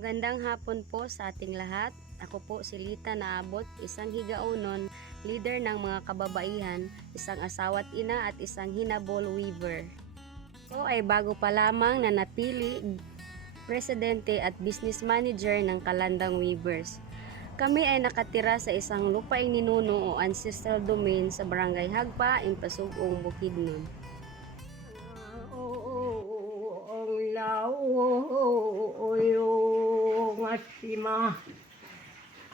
Magandang hapon po sa ating lahat. Ako po si Lita Naabot, isang higaunon, leader ng mga kababaihan, isang asawa't ina at isang hinabol weaver. Ako ay bago pa lamang na napili presidente at business manager ng Kalandang Weavers. Kami ay nakatira sa isang lupaing ninuno o ancestral domain sa Barangay Hagpa, Impasugong, Bukidnon. Ang lauyong at sima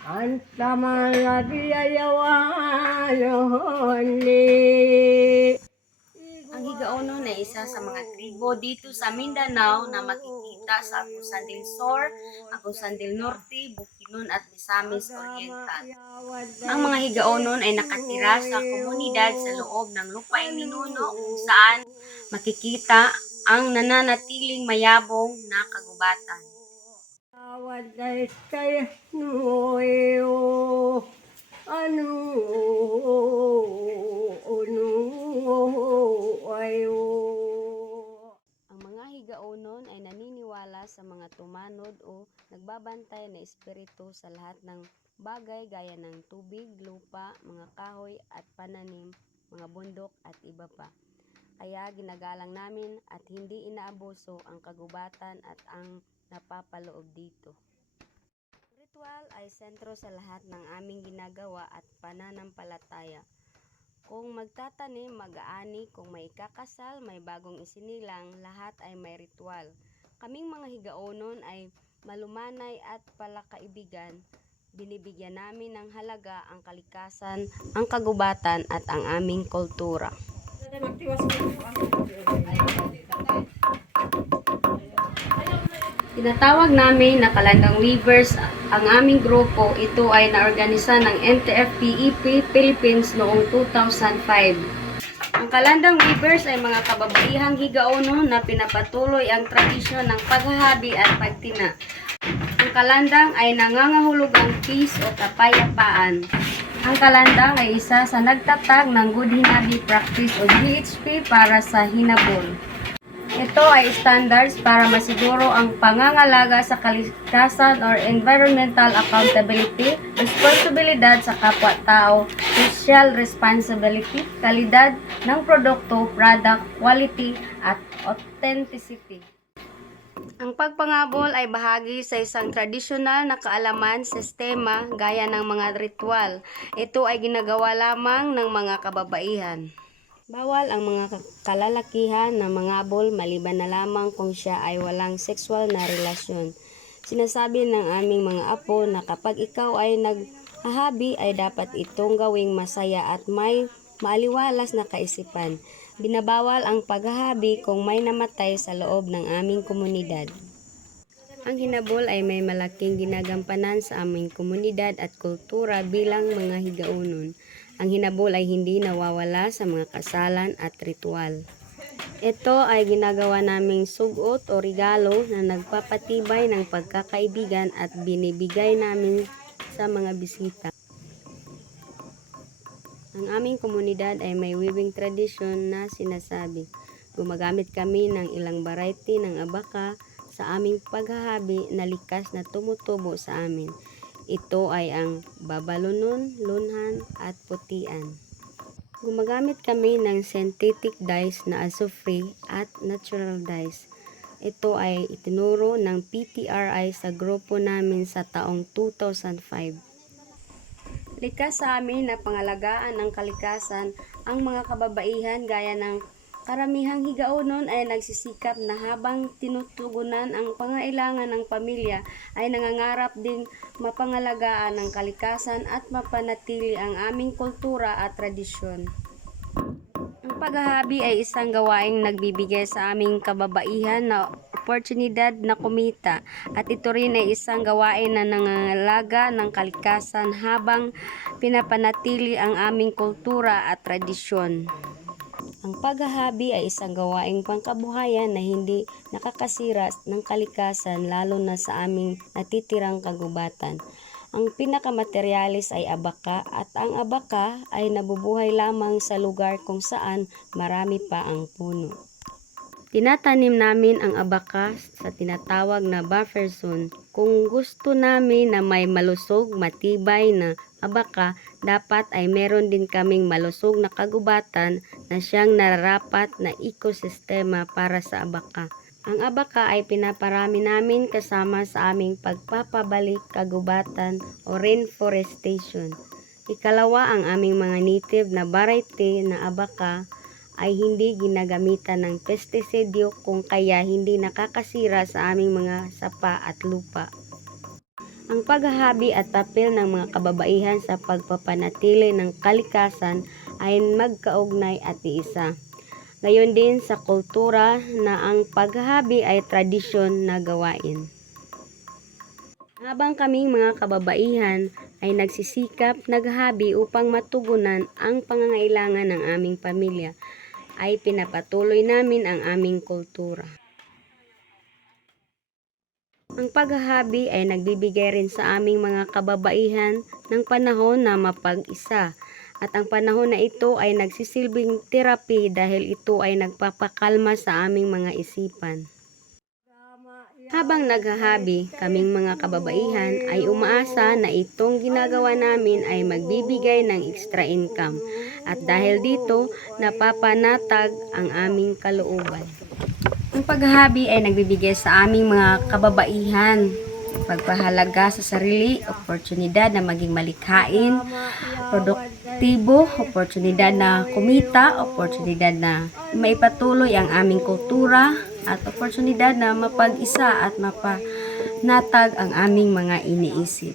ang tamang diyayawan Ang higaunon ay isa sa mga tribo dito sa Mindanao na makikita sa Agusan del Sur, Agusan del Norte, Bukidnon at Misamis Oriental. Ang mga higaunon ay nakatira sa komunidad sa loob ng lupaing ninuno kung saan makikita ang nananatiling mayabong na kagubatan. Tawad ay kay nuyo ano ayo. Ang mga higaunon ay naniniwala sa mga tumanod o nagbabantay na espiritu sa lahat ng bagay gaya ng tubig, lupa, mga kahoy at pananim, mga bundok at iba pa. Kaya ginagalang namin at hindi inaabuso ang kagubatan at ang napapaloob dito. Ang ritual ay sentro sa lahat ng aming ginagawa at pananampalataya. Kung magtatanim, mag-aani, kung may ikakasal, may bagong isinilang, lahat ay may ritual. Kaming mga higaunon ay malumanay at palakaibigan. Binibigyan namin ng halaga ang kalikasan, ang kagubatan at ang aming kultura. Tinatawag namin na Kalandang Weavers ang aming grupo. Ito ay naorganisa ng NTF-PEP Philippines noong 2005. Ang Kalandang Weavers ay mga kababaihang higaunon na pinapatuloy ang tradisyon ng paghahabi at pagtina. Ang kalandang ay nangangahulugang peace o kapayapaan. Ang kalandang ay isa sa nagtatag ng Good Hinabi Practice o GHP para sa hinabol. Ito ay standards para masiguro ang pangangalaga sa kalikasan or environmental accountability, responsibilidad sa kapwa-tao, social responsibility, kalidad ng produkto, product, quality, at authenticity. Ang pagpangabol ay bahagi sa isang tradisyonal na kaalaman, sistema, gaya ng mga ritual. Ito ay ginagawa lamang ng mga kababaihan. Bawal ang mga kalalakihan na mangabol maliban na lamang kung siya ay walang sexual na relasyon. Sinasabi ng aming mga apo na kapag ikaw ay naghahabi ay dapat itong gawing masaya at may maaliwalas na kaisipan. Binabawal ang paghahabi kung may namatay sa loob ng aming komunidad. Ang hinabol ay may malaking ginagampanan sa aming komunidad at kultura bilang mga higaunon. Ang hinabol ay hindi nawawala sa mga kasalan at ritual. Ito ay ginagawa naming sugot o regalo na nagpapatibay ng pagkakaibigan at binibigay namin sa mga bisita. Ang aming komunidad ay may weaving tradition na sinasabi. Gumagamit kami ng ilang variety ng abaka sa aming paghahabi na likas na tumutubo sa amin. Ito ay ang babalunon, lunhan at putian. Gumagamit kami ng synthetic dyes na azufre at natural dyes. Ito ay itinuro ng PTRI sa grupo namin sa taong 2005. Likas sa amin na pangalagaan ng kalikasan, ang mga kababaihan gaya ng karamihang higaunon ay nagsisikap na habang tinutugunan ang pangailangan ng pamilya ay nangangarap ding mapangalagaan ang kalikasan at mapanatili ang aming kultura at tradisyon. Ang paghahabi ay isang gawaing nagbibigay sa aming kababaihan na oportunidad na kumita at ito rin ay isang gawain na nangangalaga ng kalikasan habang pinapanatili ang aming kultura at tradisyon. Ang paghahabi ay isang gawaing pangkabuhayan na hindi nakakasira ng kalikasan lalo na sa aming natitirang kagubatan. Ang pinakamaternyalis ay abaka at ang abaka ay nabubuhay lamang sa lugar kung saan marami pa ang puno. Tinatanim namin ang abaka sa tinatawag na buffer zone Kung gusto namin na may malusog, matibay na abaka, dapat ay meron din kaming malusog na kagubatan na siyang nararapat na ekosistema para sa abaka. Ang abaka ay pinaparami namin kasama sa aming pagpapabalik kagubatan o reforestation. Ikalawa, ang aming mga native na variety na abaka ay hindi ginagamitan ng pestisidyo kung kaya hindi nakakasira sa aming mga sapa at lupa. Ang paghahabi at papel ng mga kababaihan sa pagpapanatili ng kalikasan ay magkaugnay at iisa. Gayon din sa kultura na ang paghahabi ay tradisyon na gawain. Habang kaming mga kababaihan ay nagsisikap naghahabi upang matugunan ang pangangailangan ng aming pamilya, ay pinapatuloy namin ang aming kultura. Ang paghahabi ay nagbibigay rin sa aming mga kababaihan ng panahon na mapag-isa, at ang panahon na ito ay nagsisilbing terapi dahil ito ay nagpapakalma sa aming mga isipan. Habang naghahabi, kaming mga kababaihan ay umaasa na itong ginagawa namin ay magbibigay ng extra income, at dahil dito napapanatag ang aming kalooban. Ang paghahabi ay nagbibigay sa aming mga kababaihan pagpahalaga sa sarili, oportunidad na maging malikhain, produktibo, oportunidad na kumita, oportunidad na maipatuloy ang aming kultura, at oportunidad na mapag-isa at mapanatag ang aming mga iniisip.